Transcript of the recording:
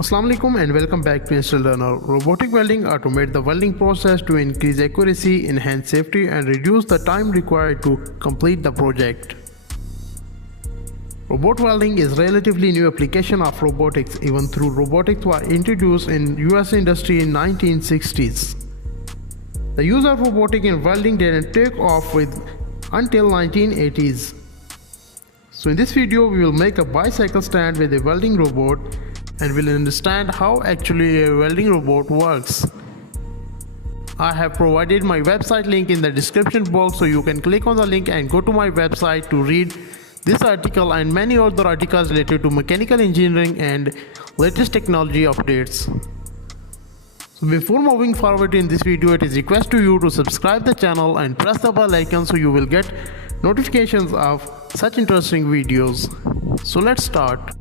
Assalamu alaikum and welcome back to Instant Learner. Robotic welding automates the welding process to increase accuracy, enhance safety and reduce the time required to complete the project. Robot welding is relatively new application of robotics, even though robotics were introduced in US industry in 1960s. The use of robotic in welding didn't take off until 1980s. So in this video we will make a bicycle stand with a welding robot and will understand how actually a welding robot works. I have provided my website link in the description box, so you can click on the link and go to my website to read this article and many other articles related to mechanical engineering and latest technology updates. So before moving forward in this video, it is request to you to subscribe the channel and press the bell icon so you will get notifications of such interesting videos. So let's start.